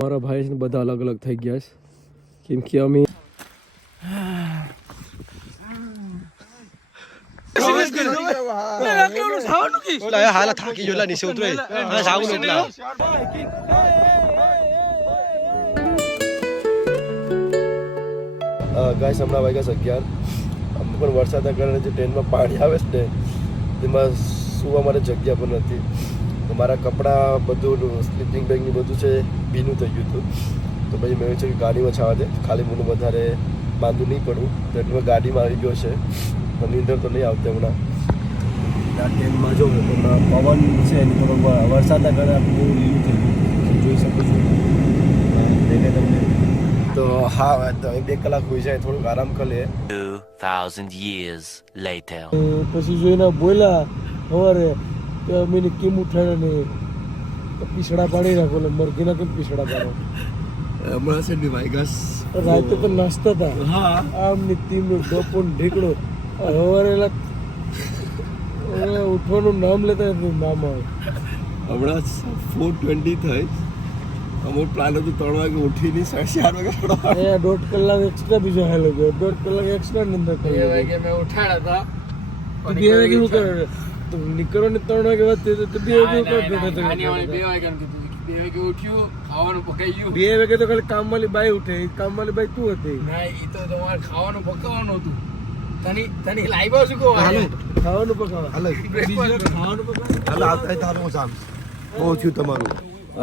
મારા ભાઈ છે ને બધા અલગ અલગ થઈ ગયા છે કેમ કે અમે હાલ થાકી ગયો નીચે ઉતરે ગાઈસ હમણાં વાગ્યા 11 અમે પણ વરસાદના કારણે જે ટ્રેનમાં પાણી આવે છે ને તેમાં સુવા માટે જગ્યા પણ નથી તો મારા કપડાં બધું સ્લીપિંગ બેગ ની બધું છે ભીનું થઈ ગયું હતું તો પછી મેં વિચાર્યું કે ગાડીમાં છાવા દે ખાલી મને વધારે બાંધવું નહીં પડવું તો એટલે ગાડીમાં આવી ગયો છે પણ નીંદર તો નહીં આવતી હમણાં આ ટ્રેનમાં જો પવન છે એની વરસાદના કારણે બહુ લીલું થઈ ગયું જોઈ શકો છો દેખાય તમને તો હા તો 2 કલાક હોઈ જાય થોડુંક આરામ કરી લે 2000 years later પછી જોઈને બોલ્યા સવારે કે અમે કેમ ઉઠાડ્યા ને પીસડા પાડી રાખો એટલે મરઘીના કેમ પીસડા પાડો હમણાં છે ને વાયગાસ રાતે તો નાસ્તા હતા હા આમ ની તીમ ડોપો ઢીકડો સવારે ઉઠવાનું નામ લેતા નામ આવે હમણાં 4:20 થઈ અમુક પ્લાન હતું 3 વાગે ઉઠીને 4:30 વાગે થોડા 1.5 કલાક એક્સ્ટ્રા બીજો હેલો ગયો 1.5 કલાક એક્સ્ટ્રા નિંદર કરી 2 વાગે મેં ઉઠાડ્યા હતા 2 વાગે શું કરે તો નીકળો ને 3 વાગે વાત તો 2 વાગે કરે 2 વાગે કીધું ઉઠ્યું ખાવાનું પકાવ્યું 2 વાગે તો ખાલી કામવાળી બાઈ ઉઠે કામવાળી બાઈ તું હતી ના એ તો તમારે ખાવાનું પકાવવાનું હતું તની લાઈવ શું કહો ખાવાનું પકાવવા હાલો ખાવાનું પકાવવા હાલો આવતા તારું સામ બહુ થયું તમારું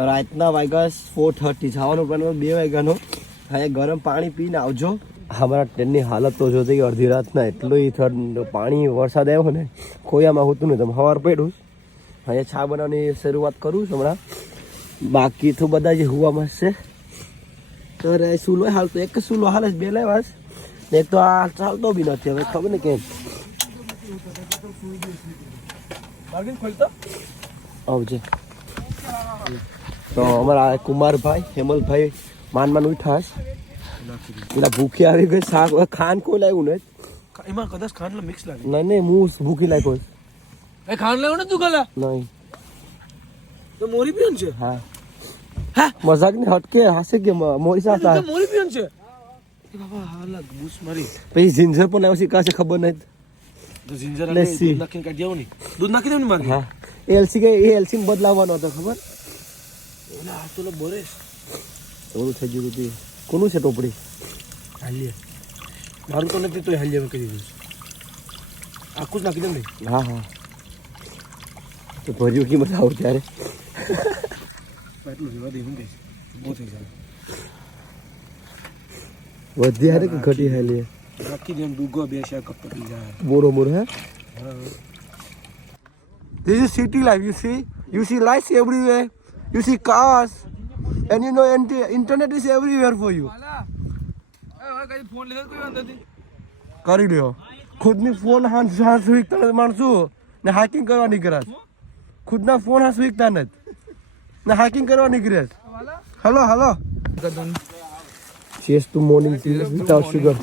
રાતના વાગ્યા 4:30 જવાનું પ્લાન 2 વાગ્યાનો હા ગરમ પાણી પીને આવજો અમારા ટ્રેનની હાલત તો જોતી કે અડધી રાતના એટલું પાણી વરસાદ આવ્યો ને ખોયામાં હોતું નહીં તમે સવાર પડ્યું અહીંયા ચા બનાવવાની શરૂઆત કરું છું હમણાં બાકી તો બધા જે હુવામાં છે તો સૂલો હાલ તો એક સૂલો હાલ જ 2 લાવ્યા ને એક તો આ ચાલતો બી નથી હવે ખબર ને કેમ આવજે તો અમારા કુમારભાઈ હેમલભાઈ માન ઉઠાશ પેલા ભૂખી આવી ગઈ શાક ખાંડ કોઈ લાવ્યું ને એમાં કદાચ ખાંડ મિક્સ લાગે નહીં હું ભૂખી લાગ્યો એ ખાંડ લાવ્યો ને તું કલા નહીં તો મોરી પીન છે હા હા મજાક ને હટકે હાસે કે મોરી સાથે મોરી પીન છે એ બાબા હાલા બૂસ મારી પછી જિંજર પણ આવ્યો શીખાશે ખબર નહીં તો જિંજર અને દૂધ નાખીને કાઢી આવો ને દૂધ નાખી દેવ ને મારી હા એલસી બદલાવવાનો હતો ખબર ઓલા આ તો બોરેશ ઓલું થઈ ગયું હતું કોનું છે ટોપડી હાલીએ મારું તો નથી તો હાલીએ મેં કરી દીધું આખું જ નાખી દઉં ને હા હા તો ભર્યું કે મજા આવું ત્યારે એટલું રેવા દે હું કહીશ બહુ થઈ જાય વધી હારે કે ઘટી હાલી નાખી દે ડૂગો બે શા કપ પતી જાય બોરો હે This is city life, you see lights everywhere, you see cars, and you know internet is everywhere for you. Phone લીધો કોઈ વાંધો નથી કરી લ્યો ખુદની ફોન હાથ વીકતા માણસો ને હાઇકિંગ કરવા નીકળ્યા ખુદના ફોન હાથ વીકતા નથી ને હાઇકિંગ કરવા નીકળ્યા hello cheers to morning tea without sugar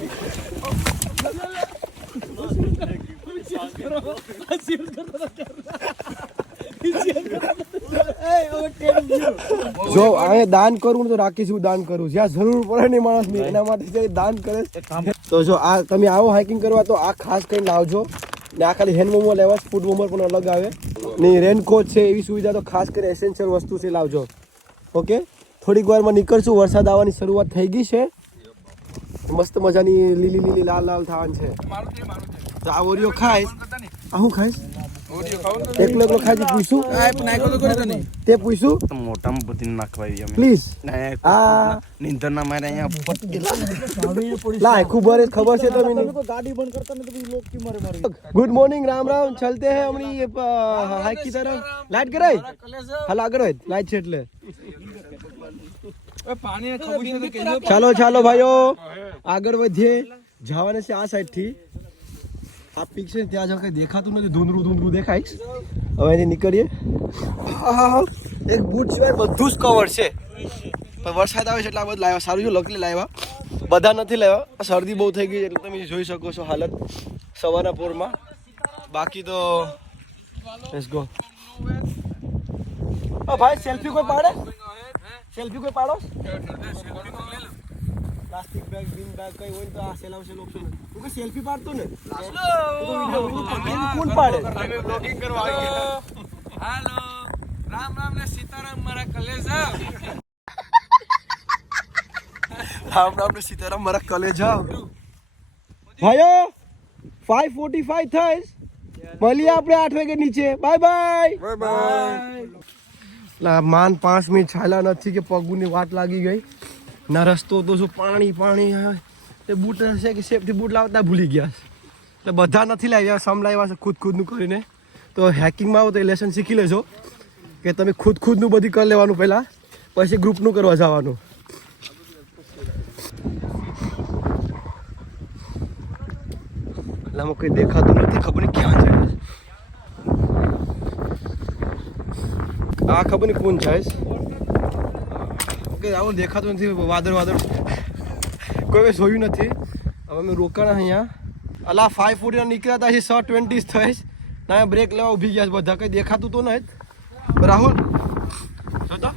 જો આ દાન કરું તો રાખીશું દાન કરું જ્યાં જરૂર પડે ને માણસ ની એના માટે દાન કરે તો જો આ તમે આવો હાઇકિંગ કરવા તો આ ખાસ કરીને લાવજો ને આ ખાલી હેન્ડ વોર્મર લેવા ફૂટ વોર્મર પણ અલગ આવે ને રેનકોટ છે એવી સુવિધા તો ખાસ કરીને એસેન્શિયલ વસ્તુ છે લાવજો ઓકે થોડીક વારમાં નીકળશું વરસાદ આવવાની શરૂઆત થઈ ગઈ છે મસ્ત મજાની લીલી લાલ થવાની છે તો આ ઓરિયો ખાઈશ આ હું ખાઈશ એકલો ખાઈ પૂછું તે પૂછું મોટામાં બધી નાખવાય અમે પ્લીઝ આ નિંદર ના મારે અહીંયા લા ખબર છે તમને ગાડી બંધ કરતા नहीं तो लोग क्यों मारे मारे गुड मॉर्निंग राम चलते हैं अपनी हाइक की तरफ लाइट कराई हल आगर लाइट છે એટલે ચાલો ભાઈઓ આગળ વધીએ જવાને છે આ સાઈડ થી આ પીક છે ત્યાં જો કઈ દેખાતું નથી ધૂંધળું દેખાય હવે અહીંથી નીકળીએ એક બૂટ સિવાય બધું જ કવર છે પણ વરસાદ આવે છે એટલે આ બધું લાવ્યા સારું છે લકલી લાવ્યા બધા નથી લાવ્યા શરદી બહુ થઈ ગઈ એટલે તમે જોઈ શકો છો હાલત સવારના પોરમાં બાકી તો લેટ્સ ગો ભાઈ સેલ્ફી કોઈ પાડે સેલ્ફી કોઈ પાડો પ્લાસ્ટિક બેગ બીન બેગ કઈ હોય તો આ સેલાવ સેલ ઓપ્શન તું કે સેલ્ફી પાડતો ને કોણ પાડે બ્લોગિંગ કરવા આવી ગયા હાલો રામ રામ ને સીતારામ મારા કલેજા રામ રામ ને સીતારામ મારા કલેજા ભાઈઓ 5:45 થઈશ મળીએ આપણે 8 વાગે નીચે બાય બાય બાય માન 5 મિનિટ ચાલ્યા નથી કે પગની વાટ લાગી ગઈ ના રસ્તો તો શું પાણી એ બૂટ હશે કે સેફટી બૂટ લાવતા ભૂલી ગયા એટલે બધા નથી લાવ્યા સમ લાવ્યા છે ખુદનું કરીને તો હેકિંગમાં આવો તો એ લેસન શીખી લેજો કે તમે ખુદનું બધી કરી લેવાનું પહેલાં પછી ગ્રુપનું કરવા જવાનું એટલે આમાં કંઈ દેખાતું નથી ખબર નહીં ક્યાં જાય આ ખબર નહીં કોણ જાય ઓકે આવું દેખાતું નથી વાદળ કોઈ જોયું નથી હવે અમે રોકાણા અહીંયા અલા 5:40 નીકળ્યા હતા 6:20 થઈશ ના બ્રેક લેવા ઊભી ગયા બધા કંઈ દેખાતું તો નહીં રાહુલ જો તો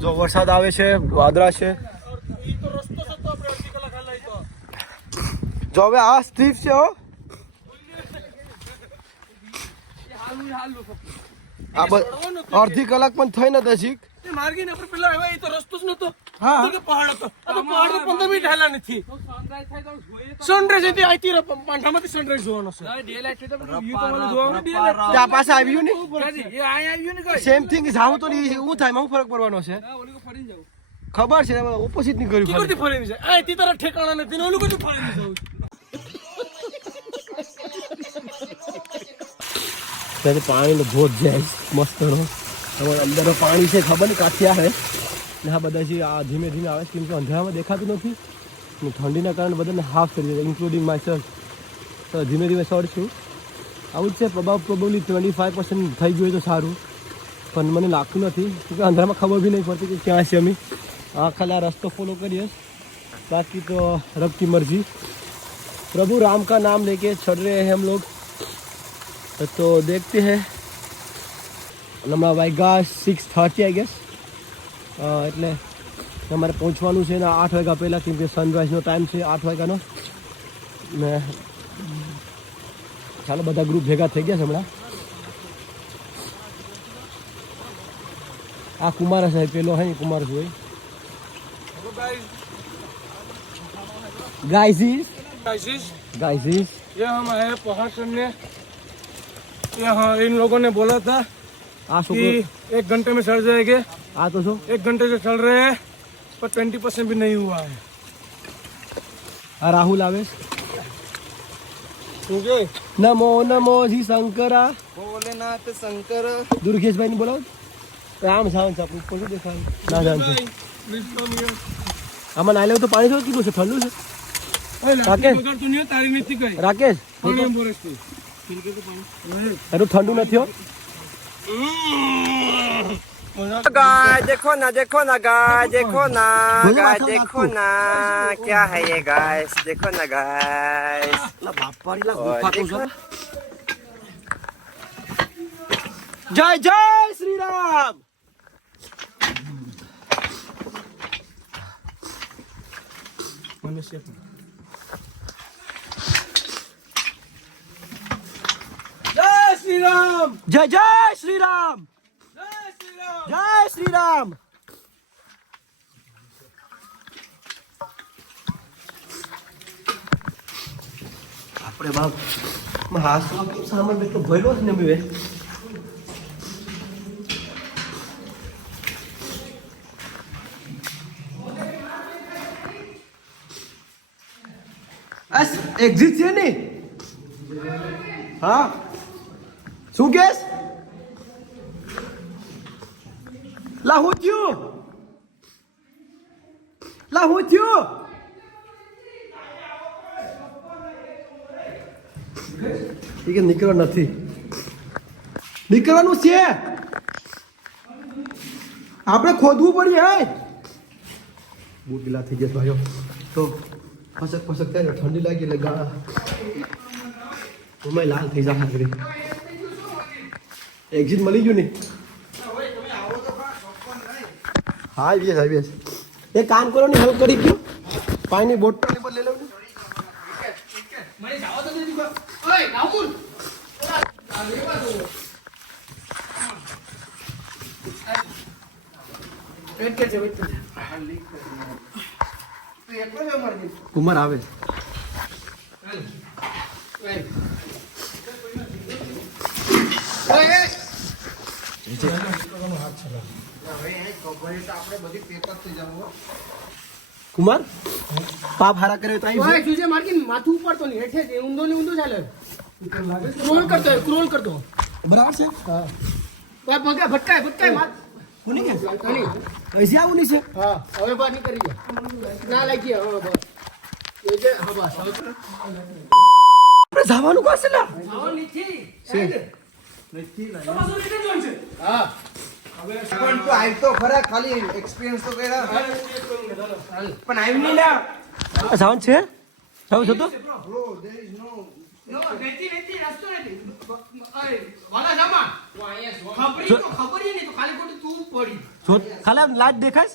જો વરસાદ આવે છે વાદળા છે જો હવે આ સ્ટ્રીપ છે હો અડધી કલાક પણ થઈ નથી શીખ માર્ગી ને પેલા હવે તો રસ્તો જ નતો હા કે પહાડ હતો આ તો પહાડ તો 15 મિનિટ હાલા નથી સનરાઈઝ હતી આઈતી પાંઠામાંથી સનરાઈઝ જોવાનો છે ડે લાઈટ તો વ્યૂ તો મને જોવાનું ડે લાઈટ ત્યાં પાસે આવ્યું ને એ આયા આવ્યું ને કઈ સેમ થિંગ જાવ તો હું થાય હું ફરક પડવાનો છે ઓલી કો ફરી જાવ ખબર છે ઓપોઝિટ ની કર્યું કી કરતી ફરીને છે આ તી તારા ઠેકાણા નથી ને ઓલું કું ફરીને જાવ ત્યારે પાણીનો ભોજ જાય મસ્ત નો અંદર પાણી છે ખબર નહીં કાંથી આવે ને આ બધા જે આ ધીમે ધીમે આવે છે કેમ કે અંધારામાં દેખાતું નથી ને ઠંડીના કારણે બધાને હાફ કરી દે ઇન્ક્લુડિંગ માય સેલ્ફ તો ધીમે ધીમે ચડશું આવું જ છે પ્રોબેબલી 25% થઈ ગયું હોય તો સારું પણ મને લાગતું નથી કેમકે અંધારામાં ખબર બી નહીં પડતી કે ક્યાં છે અમે ખાલી આ રસ્તો ફોલો કરીએ બાકી તો રબ की मर्जी प्रभु राम का नाम लेके चढ़ रहे हैं हम लोग तो देखते हैं હમણાં વાગ્યા 6:30 આઈ ગેસ એટલે અમારે પહોંચવાનું છે ને 8 વાગ્યા પહેલાં કેમ કે સનરાઈઝનો ટાઈમ છે 8 વાગ્યાનો ને ચાલો બધા ગ્રુપ ભેગા થઈ ગયા છે હમણાં આ કુમાર સાહેબ પેલો હે કુમાર ભાઈ गाइस ये हम आए पहाड़ चढ़ने यहाँ इन लोगों ने बोला था कि 1 घंटे में चढ़ जाएंगे आ तो सो 1 घंटे से चल रहे हैं पर 20% भी नहीं हुआ है राहुल आवेश नमो नमो जी शंकरा भोलेनाथ शंकर दुर्गेश भाई ने बोला राम सावन से ऊपर से देखा ना जान से આમાં નાલે તો પાણી તો કેટલું છે ઠંડુ છે રાકેશ એનું ઠંડુ નથી હો गाय देखो ना गाय देखो ना क्या है ये गाय देखो ना गाय जय जय श्री राम जय श्री राम जय जय श्री राम जय श्री राम આપણે બાપ હાસુ સામાન બેટલો ભર્યો છે ને મેં એક્ઝિટ છે ને હા શું કેસ લા હું થયું ઠીક છે નીકળવા નથી નીકળવાનું છે આપણે ખોદવું પડે હે બહુ ગીલા થઈ ગયા ભાઈઓ તો ફસક થાય ઠંડી લાગી એટલે ગાળા ઉમેય લાલ થઈ જાય આગળ એક્ઝિટ મળી ગયું ને હા આવીએ એક કામ કરો ને હેલ્પ કરી દો પાણીની બોટલ ને લઈ લઉં મને જાવ તો નથી ઓય રાહુલ વેટ કરજે કુમાર આવે કુમાર પાપ હારા કરે તો આવી ઓય તુજે મારકી માથું ઉપડતો નહીં હેઠે જ ઊંધો ને ઊંધો ચાલે ક્રોલ કરતો બરાબર છે હા ઓય પગે ભટકાય માથ કોની કે તણી ऐसे આવું નહીં છે હા હવે બહાર નીકળી જા ના લાગી હવે બસ એ જે હા બસ આપણે જવાનું કાશે લા આવો નીચે છે હા પણ તું આવી તો ખરા ખાલી એક્સપિરિયન્સ તો કર્યા પણ આવી નહીં ના સાઉન્ડ છે સાઉન્ડ છે તો બ્રો ધેર ઇઝ નો નો નથી રસ્તો નથી અરે વાલા જામા ખબર નહીં તો ખાલી ખોટું તું પડી જો ખાલી આમ લાઈટ દેખાય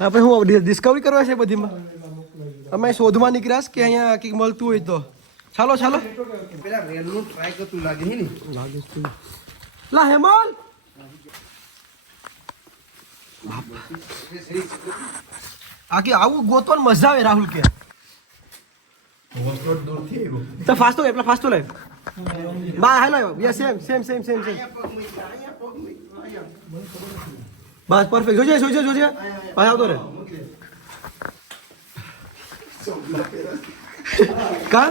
આપણે હું ડિસ્કવરી કરવા છે બધીમાં અમે શોધમાં નીકળ્યા છે કે અહીંયા કંઈક મળતું હોય તો ચાલો પેલા રેલ નું ટ્રાય કરતું લાગે હે ને લા હેમલ આખી આવું ગોતવાની મજા આવે રાહુલ કે તો ફાસ્ટ તો એટલા ફાસ્ટ તો લાઈવ બા હેલો યસ સેમ બસ પરફેક્ટ જોજે પાછા આવતો રે કા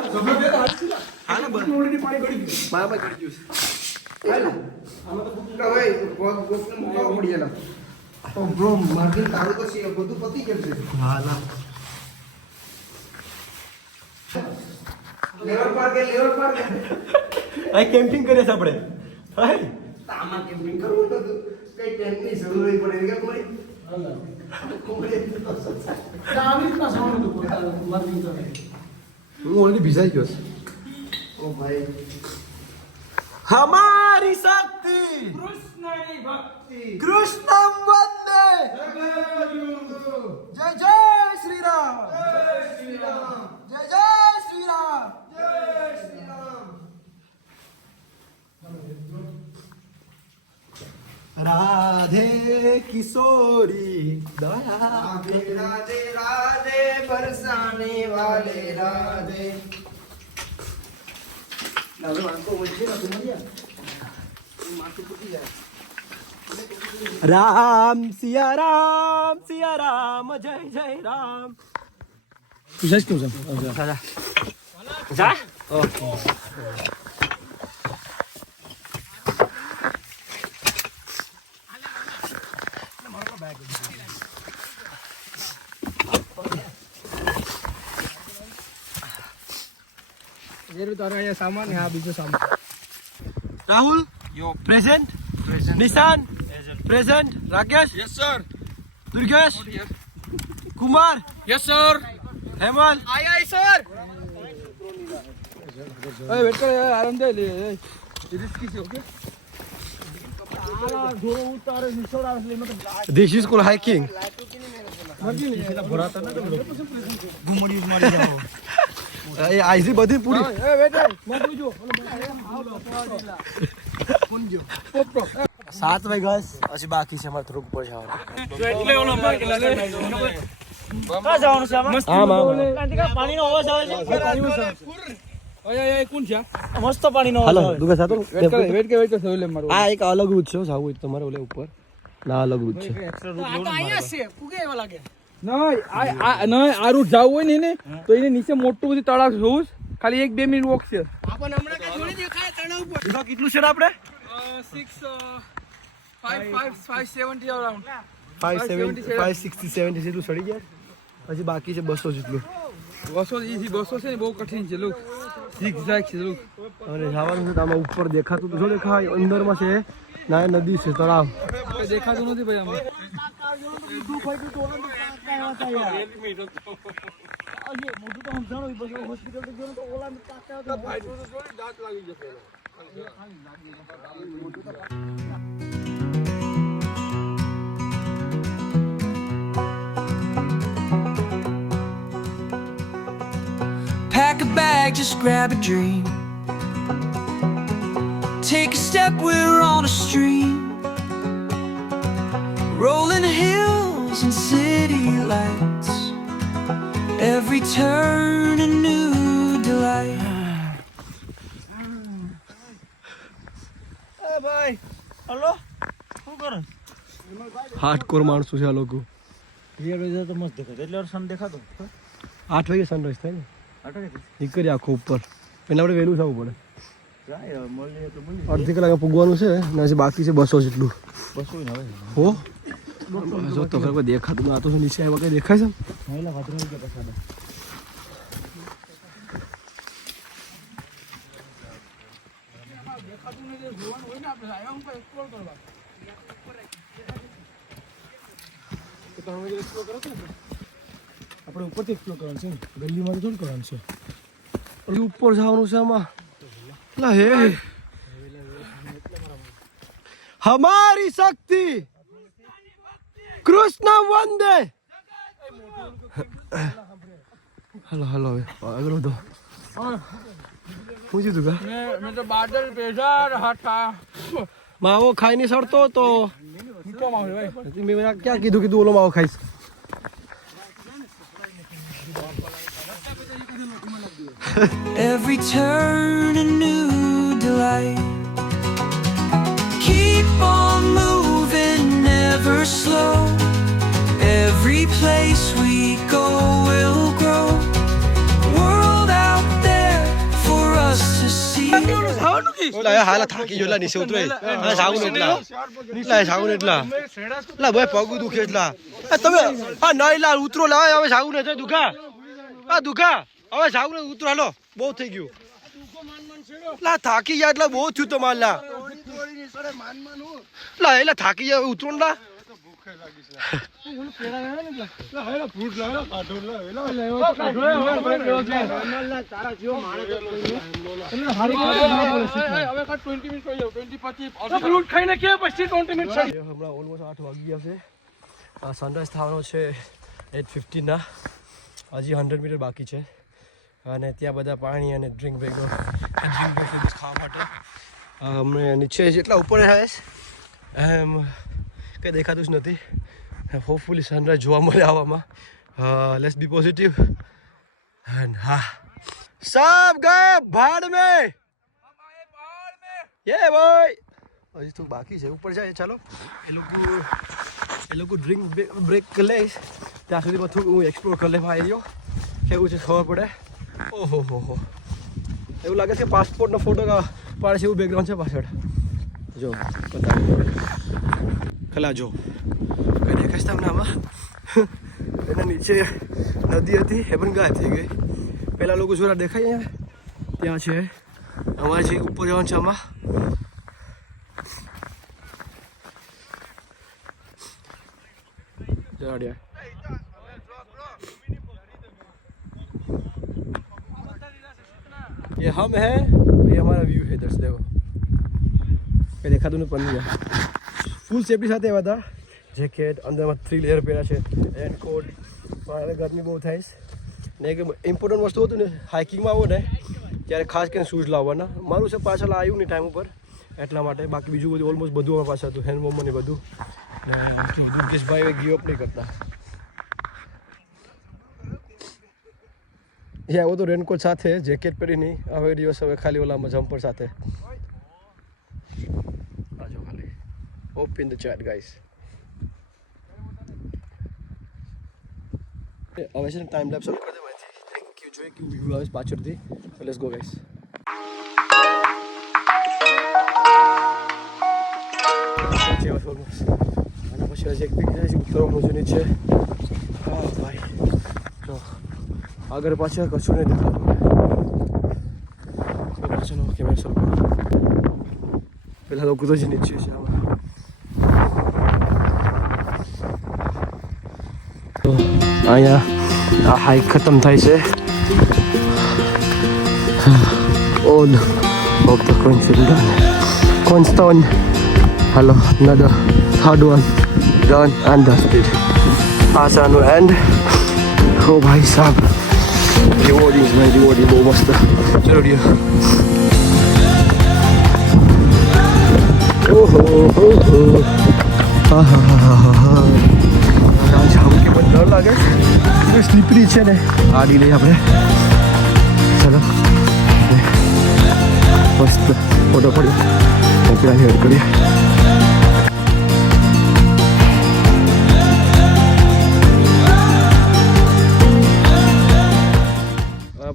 હાલે બસ પાણી ગળી ગયું મારા પાસે ગળી ગયું હવે પગ ગોપને મુકાવ પડીએલા ઓ બ્રો માર્કેટ તારું તો છે બધું પતી ગયું છે હા ના લેવલ પાર કે આ કેમ્પિંગ કરે છે આપણે હાય આમાં કેમ્પિંગ કરવું તો કઈ ટેન્ટ ની જરૂર નહીં પડે કે કોઈ હું ઓલરેડી ભીસાઈ ગયો ઓ ભાઈ हमारी शक्ति કૃષ્ણની ભક્તિ कृष्णम वंदे जय जय श्री राम जय जय श्री राम राधे किशोरी दया राधे राधे राधे बरसाने वाले राधे હવે વાંકો વચ્ચે ના તુમરિયા માથું ફૂટી જાય राम सिया राम जय जय राम तुझ्याच क्यों जा જેરું તારા અહીંયા સામાન ને આ બીજો સામાન Rahul present Nishan present Rakesh yes sir Durgesh Kumar yes sir Hemal આય સર ઓય વેટ કર આરામ દે લે રિસ્કી છે ઓકે આલા જોરો ઉતારે નિશોડા એટલે મતલબ this is called hiking A IC બધી પૂરી એ વેટ મત જો 7 વાગ્યા હજી બાકી છે અમારે થોડુંક ઉપર જવાનું એટલે ઓલો માર્કેટ લે ક્યાં જવાનું છે આમાં? પાણીનો અવાજ આવે છે. ઓય કોણ છે મસ્ત પાણીનો અવાજ હાલો આવે. દુગા સાતો વેટ કર સોલે મારો આ એક અલગ રૂટ છે સાવું હોય તમારે ઓલે ઉપર ના અલગ રૂટ છે ના આ રૂટ જવું હોય ને તો એને નીચે મોટું બધું તળાવ જોવું ખાલી 1-2 મિનિટ વોક છે દુગા કેટલું છે ને આપણે 570 અરાઉન્ડ 560 70 જેટલું ચડી ગયા હજી બાકી છે 200 જેટલું 200 છે ને બહુ કઠિન છે લોક ઝિગઝેગ છે લોક અને જવાનું છે તો આમાં ઉપર દેખાતું તો જો દેખાય અંદરમાં છે ના નદી છે તળાવ દેખાતું નથી ભાઈ આમાં Pack a bag, just grab a dream. Take a step, we're on a stream. Rolling hills and city lights. Every turn a new delight. Hello શું કરો હાર્ડકોર માણસો છે આ લોકો. ક્લિયર હોય તો મસ્ત દેખાય એટલે સન દેખાતો 8 વાગે સનરાઈઝ થાય ને, અટકે નીકળી આખો ઉપર. પહેલાં આપણે વહેલું થવું પડે. જાય હવે મળીએ તો બોલી અડધી કલાકે પૂગવાનું છે ને, હજી બાકી છે 200 જેટલું. બસો ને હવે હો જો તો ખબર દેખાતું આ તો શું નીચે આવ્યા કંઈ દેખાય છે. મહિલા ભાદરા ગયા પછાડે આપણે ઉપરથી એક્સપ્લોર કરવાનું છે ને, ગલીમાંથી થોડું કરવાનું છે. હજી ઉપર જવાનું છે આમાં. લા હે હમારી શક્તિ કૃષ્ણ વંદે. હલો હલો હવે આગળ વધો. હું જીતું કા મેં તો બાદલ બેજાર હતા. માવો ખાઈને સડતો હતો. મીઠો માવો છે ભાઈ. મેં ક્યાં કીધું ઓલો માવો ખાઈશ. Every turn a new delight. Keep on moving, never slow. Every place we go will grow. World out there for us to see. હાલા થાકી ગયો નીચે ઉતરે. સાગુન એટલા સાગુન એટલા ભાઈ પગ દુખે એટલા. તમે આ નહીં લા ઉતરો લાવે હવે સાગુન છે દુખા. આ દુખા હવે સાગુન ઉતરો. હાલો બહુ થઈ ગયું. લા થાકી ગયા એટલે બહુ થયું તમારે લા. લા એટલે થાકી ગયા ઉતરો લા. હમણાં ઓલમોસ્ટ 8 વાગી ગયા છે. સનરાઈઝ થવાનો છે 8:15 ના. હજી 100 મીટર બાકી છે અને ત્યાં બધા પાણી અને ડ્રિંક બ્રેક ખાવા માટે અમને નીચે જેટલા ઉપર આવે એમ કંઈ દેખાતું જ નથી. હોપફુલી સનરાઈઝ જોવા મળે આવામાં. Let's B positive. એન્ડ હા सब गए भाड़ में. ये भाई હજી તો બાકી છે. ઉપર જાય ચાલો. એ લોકો ડ્રિંક બ્રેક કરી લે ત્યાં સુધીમાં થોડું હું એક્સપ્લોર કરી લેવા આવી રહ્યો. કેવું છે ખબર પડે. ઓહો હો હો એવું લાગે છે પાસપોર્ટનો ફોટો પાડે છે એવું બેકગ્રાઉન્ડ છે પાછળ. જો બતાવો ખલા જો કઈ દેખાય તમને આમાં. એના નીચે નદી હતી એ પણ ગાયબ થઈ ગઈ. પહેલાં લોકો જોરા દેખાય ત્યાં છે. અમારે છે ઉપર જવાનું છે આમાં. ये हम हैं, ये हमारा व्यू है. इधर से देखो કઈ દેખાતું નહીં પણ ફૂલ સેફટી સાથે આવ્યા હતા. જેકેટ અંદરમાં 3 લેયર પહેર્યા છે. રેનકોટ. પણ ગરમી બહુ થાય ને કે ઇમ્પોર્ટન્ટ વસ્તુ હતું ને હાઇકિંગમાં આવો ને ત્યારે ખાસ કરીને શૂઝ લાવવાના. મારું છે પાછળ આવ્યું નહીં ટાઈમ ઉપર એટલા માટે. બાકી બીજું બધું ઓલમોસ્ટ બધું અમારા પાસે હતું. હેન્ડ વોર્મર ને બધું. ને મુકેશભાઈ ગીવ અપ નહીં કરતા. એ આવ્યો તો રેનકોટ સાથે, જેકેટ પહેરી નહીં. હવે દિવસ હવે ખાલી ઓલામાં જમ્પર સાથે. આજો ખાલી ઓપન ધ ચેટ ગાઈસ. હવે છે ને ટાઈમ લેપ્સ શરૂ કરી દેવાથી. Thank you. જોઈએ કે વ્યૂ આવે પાછળથી. Let's go guys. આના પછી હજી એક પીક જાય છે ઉતરવાનું છે નીચે. હા ભાઈ જો આગળ પાછળ કશું નહીં દેખાતું. ચલો કેમેરા શરૂ કરો. પેલા લોકો તો જ નીચે છે આમાં. તો અહીંયા આ હાઈક ખતમ થાય છે. On Hope the coins is done. Coinstone. Hello, another third one done and dusted. Asanu end. Oh भाई साहब, rewarding is my rewarding. वो मस्त. चलो डियो. आज हमके बहुत डर लागे. स्लिपरी છે ને આડી લઈ આપણે. ચલો મસ્ત ફોટો પડી ત્યાં હેડ કરીએ.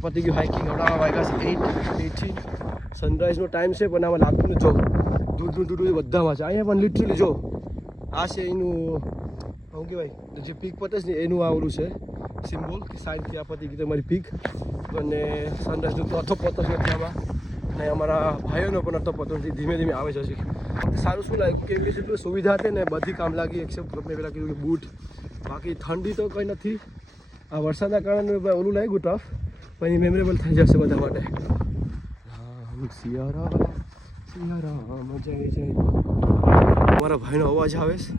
પતી ગયું હાઇકિંગ. હમણાં વાગ્યા છે 8:18. સનરાઈઝનો ટાઈમ છે પણ આમાં લાગતું ને જો દૂર બધામાં છે. અહીંયા પણ લિટરલી જો આ છે એનું શું કહેવાય જે પીક પતે છે ને એનું આવડું છે સિમ્બોલ કે સાઈન કે આ પતી ગઈ તમારી પીક. અને સનરાઈઝનું તો અથો પતો જ નથી આમાં. અને અમારા ભાઈઓનો પણ અથો પતો નથી. ધીમે ધીમે આવે છે હજી. સારું શું લાગ્યું કેમ કે જેટલું સુવિધા હતી ને બધી કામ લાગી એક્સેપ્ટ મેં પહેલાં કીધું કે બૂટ. બાકી ઠંડી તો કંઈ નથી. આ વરસાદના કારણે ઓલું લાગ્યું ટફ પણ એ મેમરેબલ થઈ જશે બધા માટે. રામ સિયા રામ જય જય. મારા ભાઈનો અવાજ આવે છે.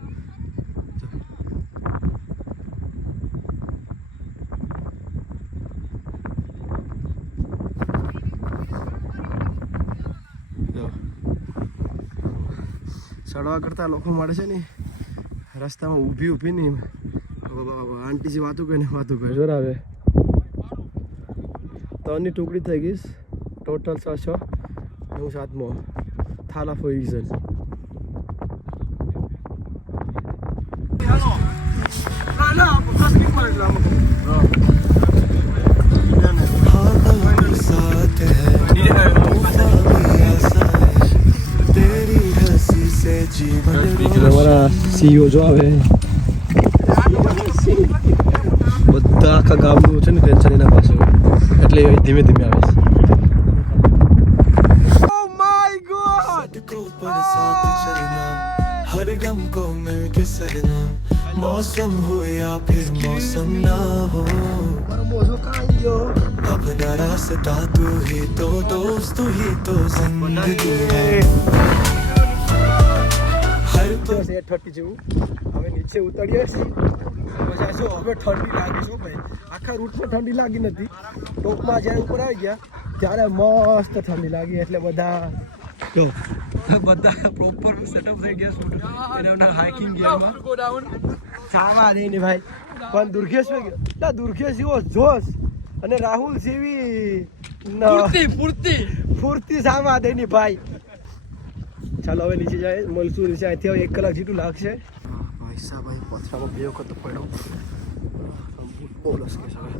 ચડવા કરતાં લોકો મળે છે ને રસ્તામાં ઊભી નહીં આંટીજી વાતો કરીને વાતો કરે. જોર આવે 3ની ટુકડી થઈ ગઈ ટોટલ 6 હું 7મો થાલા ફોર રીઝન. અમારા CEO જો આવે બધા આખા ગામનું છે ને ટેન્શન એના પાસે એટલે ધીમે ધીમે આવે છે. हर गम को मिल के सहना मौसम हो या फिर मौसम ना हो अपना रास्ता तू ही तो दोस्त तू ही तो जिंदगी है. 8:30 જેવું હવે નીચે ઉતરીએ છીએ. મજા જો હવે ઠંડી લાગી છે ભાઈ. આખા રૂટમાં ઠંડી લાગી નથી. ટોપમાં જ્યારે ઉપર આવી ગયા ત્યારે મસ્ત ઠંડી લાગી. એટલે બધા જો બધા પ્રોપર સેટઅપ થઈ ગયા શૂટ એના હાઇકિંગ ગિયરમાં. ચાવા દે ને ભાઈ પણ દુર્ગેશ ના દુર્ગેશ એવો જોશ અને રાહુલ જેવી ફૂર્તિ ચાવા દે ની ભાઈ. ચાલો હવે નીચે જાય મળશું નીચે. અહીંથી હવે 1 કલાક જેટલું લાગશે. ભાઈ સાહેબ ભાઈ પથરામાં 2 વખત તો પડ્યો. બોલસ કે સાહેબ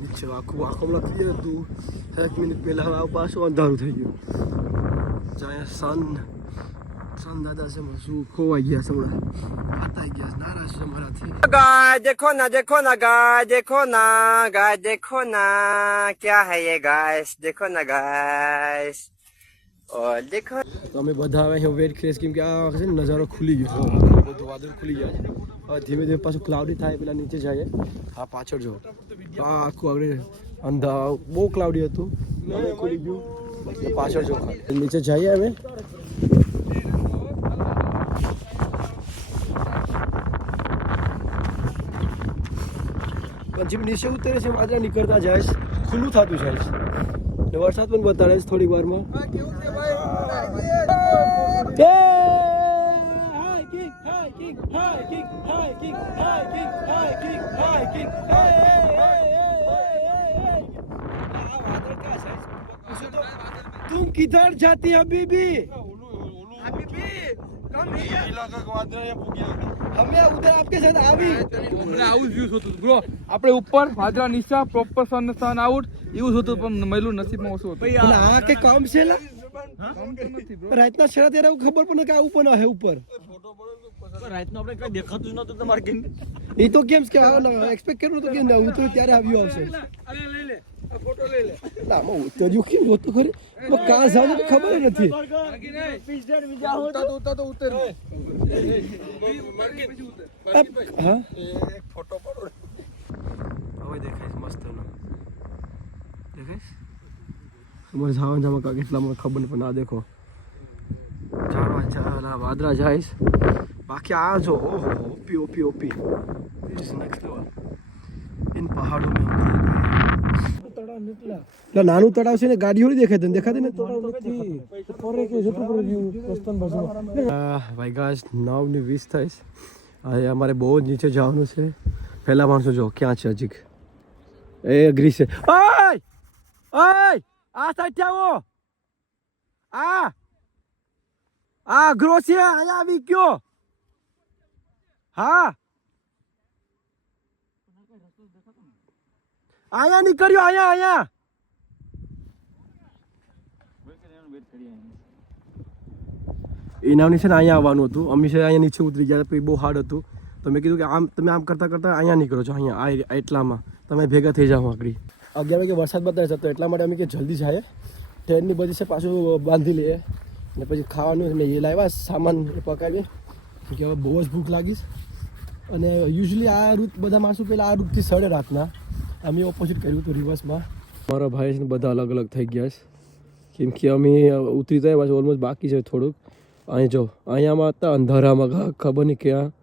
નીચે આખું ક્લિયર હતું. 1 મિનિટ પહેલાં હવે પાછું અંધારું થઈ ગયું. જાય સન દાદા છે શું ખોવાઈ ગયા છે હમણાં. આતાઈ ગયા નારાજ છે મારાથી. गाय देखो ना गाय देखो ना गाय देखो ना क्या है ये गाइस देखो ना गाइस और देखो. તો અમે બધા હવે અહીં વેટ કરીએ કેમ કે આ છે ને નજારો ખુલી ગયો. બધું વાદળ ખુલી ગયા છે. હવે ધીમે ધીમે પાછું ક્લાઉડી થાય પેલા નીચે જઈએ. હા પાછળ જો આ આખું આગળ અંધા બહુ ક્લાઉડી હતું હવે ખુલી ગયું. પાછળ જો નીચે જઈએ હવે. પછી નીચે ઉતરે છે વાદળા નીકળતા જાય છે ખુલ્લું થતું જાય છે ને વરસાદ પણ બતાડે છે થોડીક વારમાં. तुम किधर जाती अभी भी हमें उधर आपके साथ આવી આવું વ્યૂઝ હતું બ્રો. આપણે ઉપર વાદળા નીચા પ્રોપર સન આઉટ એવું હતું પણ મયલું નસીબમાં ઓછું હતું. આ કે કામ છે લા રાતના શેરા તેરા ખબર પણ કે આવું પણ હે ઉપર રાતનો આપણે કઈ દેખાતું જ નતું તમારે કેમ. એ તો કેમ કે એક્સપેક્ટ કર્યું તો કે ના ઉતર્યું ત્યારે આવ્યું આવશે. લઈ લે આ ફોટો લઈ લે. ના માં ઉતર્યું કેમ હોતું ખરી કા જાવ તો ખબર જ નથી. તો ઉતર હા એક ફોટો પડો હવે દેખાય મસ્ત નો અમારે જવા જવા કેટલામાં ખબર નહીં પણ આ દેખો ચાલો વાદળા જઈશ બાકી આ જો ઓહો OP OP OP it's next level इन पहाड़ों में એટલે નાનું તળાવ છે ને ગાડી હોડી દેખાય દેખાતી ને તળાવ નથી પોરે કે જતું પર ગયું રસ્તાન બાજુ ભાઈ ગાઈસ 9:20 થાય હવે અમારે બહુ જ નીચે જવાનું છે પહેલા માણસો જો ક્યાં છે હજી એ અગ્રી છે ઓય ઓય આ સાઈડ આવો આ અઘરો છે અહીંયા આવી ગયો હા આયા નીકળ્યો આયા ઇનામની છે ને અહીંયા આવવાનું હતું અમે છે અહીંયા નીચે ઉતરી ગયા પછી બહુ હાર્ડ હતું તો મેં કીધું કે આમ તમે આમ કરતાં કરતાં અહીંયા નીકળો છો અહીંયા એટલામાં તમે ભેગા થઈ જાઓ આગળ 11 વાગે વરસાદ બતાવે છે તો એટલા માટે અમે કે જલ્દી જાય ટ્રેનની બધી છે પાછું બાંધી લઈએ અને પછી ખાવાનું મેં એ લાવ્યા સામાન પકાવી કે હવે બહુ જ ભૂખ લાગીશ અને યુઝલી આ રૂટ બધા માણસો પહેલાં આ રૂટથી સડે રાતના અમે ઓપોઝિટ કર્યું હતું રિવર્સમાં મારા ભાઈ છે ને બધા અલગ અલગ થઈ ગયા છે કેમ કે અમે ઉતરી જાય પાછું ઓલમોસ્ટ બાકી છે થોડુંક અહીં જો અહીંયામાં હતા અંધારામાં ખબર નહીં ક્યાં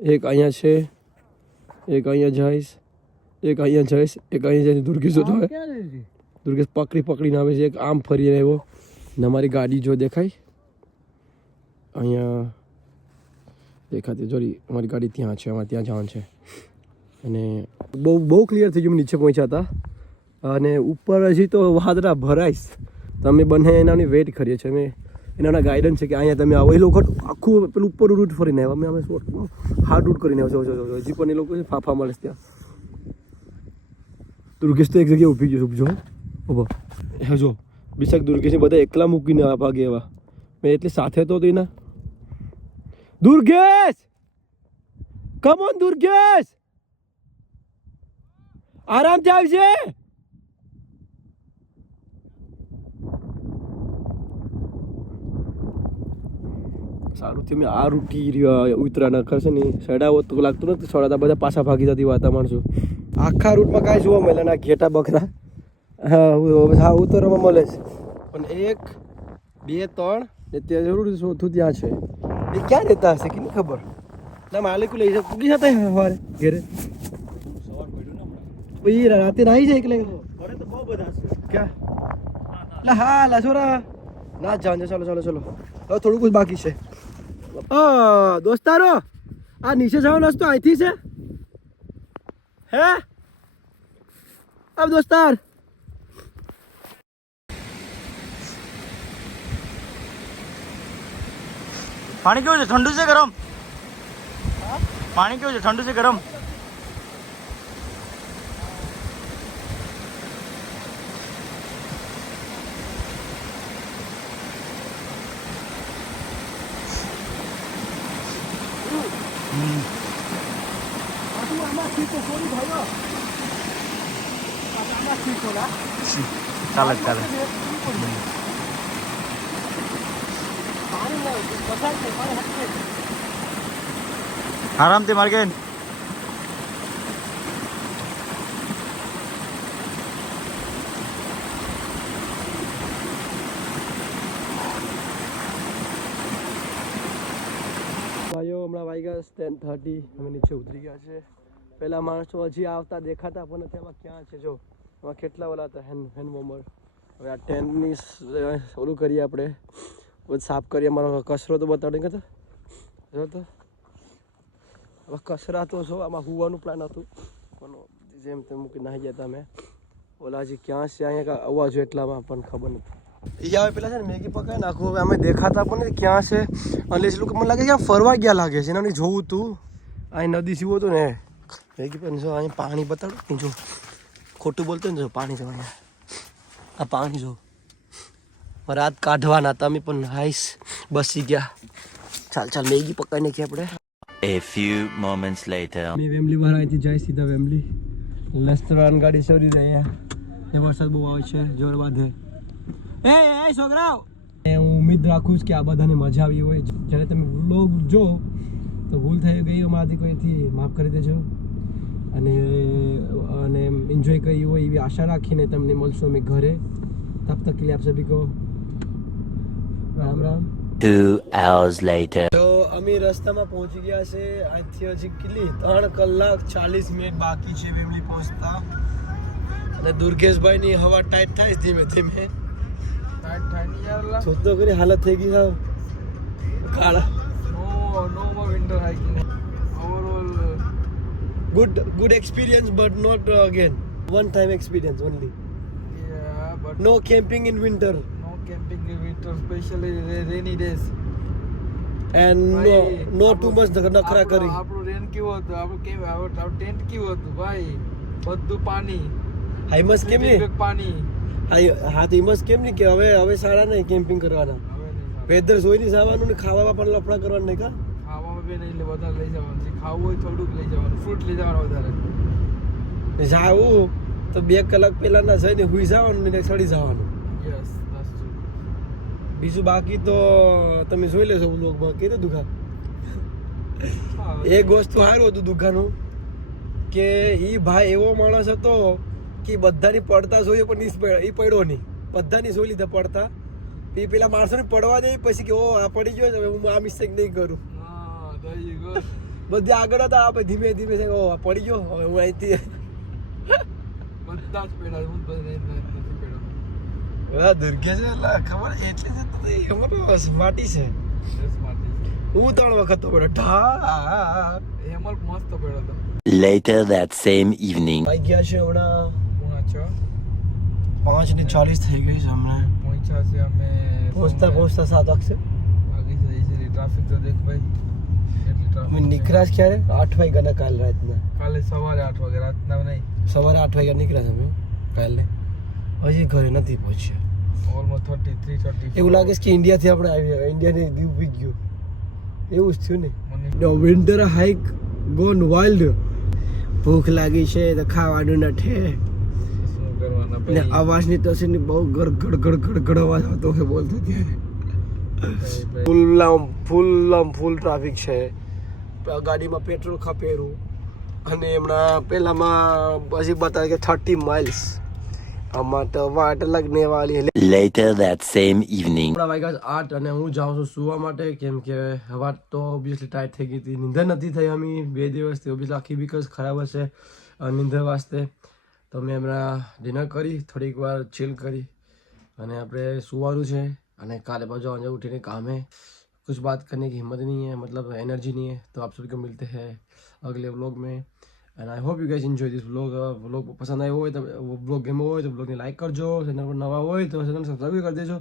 એક અહીંયા છે એક અહીંયા જઈશ એક અહીંયા જઈશ એક અહીંયા જઈને દુર્ગેશ હતો દુર્ગેશ પકડીને આવે છે એક આમ ફરીને આવ્યો ને અમારી ગાડી જો દેખાય અહીંયા દેખાતી જોરી અમારી ગાડી ત્યાં છે અમારે ત્યાં જવાનું છે અને બહુ ક્લિયર થઈ ગયું નીચે પહોંચ્યા હતા અને ઉપર હજી તો વાદળા ભરાઈશ તો અમે બંને એનાની વેઇટ કરીએ છીએ અમે એના ગાઈડન્સ છે કે અહીંયા તમે આવો એ લોકો આખું પેલું ઉપર રૂટ ફરીને આવ્યા અમે હાર્ડ રૂટ કરીને આવ્યો હજી પણ એ લોકો ફાફા મળે છે ત્યાં દુર્ગેશ તો એક જગ્યાએ ઊભી ગયો ઉપજો ઊભો જો બિશાક દુર્ગેશને બધા એકલા મૂકીને આ ભાગે એવા મેં એટલે સાથે તો એના દુર્ગેશ કમ ઓન દુર્ગેશ આરામથી આવજે સારું થયું મેં આ રૂટી ઉતરાના કરશે ને સડાવો તો લાગતું નથી સડાતા બધા પાછા ભાગી જતી વાતા માણસો આખા રૂટમાં કાંઈ જોવા મળે ના ઘેટા બકરા હા ઉતરવામાં મળે છે પણ 1 2 3 ને તે જરૂર ચોથું ત્યાં છે એ ક્યાં રહેતા હશે કે નહીં ખબર ના માલિક લઈ જાય પૂગી જતા સવારે ઘેરે પછી રાતે નાહી જાય એટલે તો બહુ બધા ક્યાં એટલે હા લાસોરા ના જાણ ચાલો ચાલો ચાલો હવે થોડું કુછ બાકી છે દોસ્તારો આ નીચે જવાનો રસ્તો અહીંથી છે હે अब दोस्तार पानी क्यों है ठंडू से गरम पानी क्यों है ठंडू से गरम ચાલે ચાલે આરામથી માર્ગે ભાઈઓ હમણાં વાગ્યા 10:30 અમે નીચે ઉતરી ગયા છે પહેલા માણસો હજી આવતા દેખાતા પણ નથી એમાં ક્યાં છે જો એમાં કેટલા વાળા હતા હેન્ડ વોર્મર હવે આ ટેન્ટની ઓલું કરીએ આપણે બધું સાફ કરીએ અમારો કચરો તો બતાડી ગયો જો તો હવે કચરા તો છો આમાં હુવાનું પ્લાન હતું પણ જેમ તેમ મૂકી નાહી ગયા હતા અમે ઓલા હજી ક્યાં છે અહીંયા આવવા જોઈએ એટલામાં પણ ખબર નથી એ આવે પેલા છે ને મેગી પકાવી નાખું હવે અમે દેખાતા પણ નથી ક્યાં છે એટલે એ લોકો મને લાગે ક્યાં ફરવા ગયા લાગે છે એનાથી જોવું તું અહીં નદી સીવું હતું ને મેગી પણ જો અહીંયા પાણી બતાડું જો ખોટું બોલતો ને જો પાણી જો અહીંયા આ પાણી જો મારે હાથ કાઢવાના હતા અમે પણ હાઈસ બસી ગયા ચાલ ચાલ મેગી પકાવી નાખીએ આપણે A few moments later. મેં વેમ્બલી બહાર અહીંથી જાય સીધા વેમ્બલી લેસ્ટરાન ગાડી સરી રહી અહીંયા વરસાદ બહુ આવે છે જોર બાંધે એ છોકરાઓ હું ઉમ્મીદ રાખું છું કે આ બધાને મજા આવી હોય જ્યારે તમે વ્લોગ જો તો ભૂલ થઈ ગઈ અમારાથી કોઈથી માફ કરી દેજો અને એન્જોય કર્યું હોય એવી આશા રાખીને તમને મળશું અમે ઘરે. તબ તક કે लिए आप सभी को રામ રામ. 2 hours later. તો અમે રસ્તામાં પહોંચી ગયા છે. અહીંથી હજી કેટલી 3 કલાક 40 મિનિટ બાકી છે વેમલી પહોંચતા. અને દુર્ગેશભાઈની હવા ટાઈટ થાય ધીમે ધીમે. તો કરી હાલત થઈ ગઈ સાવ કાળા. Good experience, but not again. One time experience only. Yeah, but No camping in winter no camping in winter, especially rainy days. and no too much નખરા કરી. આપણું રેન કેવું હતું, આપણું ટેન્ટ કેવું હતું ભાઈ, બધું પાણી, હાઈમસ કેમ નહીં? પાણી. હા તો હિમસ કેમ નહીં કે હવે સારા નહીં કેમ્પિંગ કરવાના. હવે નહીં વેધર જોઈ નહીં જવાનું ને ખાવામાં પણ લફડા કરવાના નહીં કા. ખાવામાં બી નહીં, વધારે લઈ જવાનું છે. ખાવું હોય થોડુંક લઈ જવાનું, ફ્રૂટ લઈ જવાનું વધારે. ને જાવું તો 2 કલાક પહેલા ના જઈને હુઈ જવાનું ને સડી જવાનું. Yes, that's true. બીજું બાકી તો તમે જોઈ લેશો વ્લોગમાં કીધું દુકાન. હા, એક વસ્તુ સારું હતું દુકાનનું કે એ ભાઈ એવો માણસ હતો કે બધાની પડતા જોયું પણ એ પડ્યો નહીં. બધાની જોઈ લીધા પડતા. એ પેલા માણસોને પડવા દે પછી કે ઓ આ પડી ગયો છે, હવે હું આ મિસ્ટેક નહીં કરું. હા, there you go. બધે આગળ હતા, આપણે ધીમે ધીમે છે ઓ આ પડી ગયો, હવે હું અહીંથી બધા જ પેડા, હું જ નથી પેડો. દુર્ગે છે એટલે ખબર એટલે જ તો એમાં માટી છે. Yes, માટી. હું 3 વખત તો પડ્યો ઢા. હેમલ મસ્ત પેડો હતો. Later that same evening. ભાઈ ગયા છે હમણાં પૂણા 6 5:40 થઈ ગઈ છે હમણાં. પહોંચ્યા છે અમે. પહોંચતા 7 વાગશે. આગળ જઈ છે. ટ્રાફિક તો દેખ ભાઈ, કેટલી અમે ટ્રાફિક. નીકળ્યા જ ક્યારે 8 વાગ્યાના કાલ રાતના. કાલે સવારે 8 વાગે, રાતના નહીં. સવારે 8 વાગ્યા નીકળ્યા અમે કાલે. હજી ઘરે નથી પહોંચ્યા. ઓલમોસ્ટ 33 34. એવું લાગે છે કે ઇન્ડિયાથી આપણે આવ્યા, ઇન્ડિયાની દીવ બી ગયું એવું જ થયું ને. મને વિન્ટર હાઇક ગોન વાઇલ્ડ. ભૂખ લાગી છે તો ખાવાનું નથી શું કરવાના ને ભાઈ. અવાજની તસવીરની બહુ ગડ અવાજ આવતો હોય બોલતો ત્યારે. ફૂલ ટ્રાફિક છે. ગાડીમાં પેટ્રોલ ખપેરું અને હમણાં પહેલામાં પછી બતાવે કે 30 માઇલ્સ. આમાં તો વાટ લગને વાળી. Later that same evening. હમણાં વાગ્યા 8 અને હું જાઉં છું સુવા માટે, કેમ કે હવા તો ઓબ્વિયસલી ટાઈટ થઈ ગઈ હતી. નીંદર નથી થઈ અમી 2 દિવસથી. ઓબ્વિયસલી આખી બીકસ ખરાબ હશે નીંદર વાસ્તે. તો મેં હમણાં ડિનર કરી, થોડીક વાર ચીલ કરી અને આપણે સુવાનું છે. અને કાલે પાછું आज उठने काम है, कुछ बात करने की हिम्मत नहीं है, मतलब एनर्जी नहीं है. तो आप सभी को मिलते हैं अगले व्लॉग में. And I hope you guys enjoy this vlog. Vlog पसंद आया हो तो व्लॉग गम्यो हो तो व्लॉग ने लाइक करजो. चैनल पर नवा हो तो चैनल सब्सक्राइब कर देजो.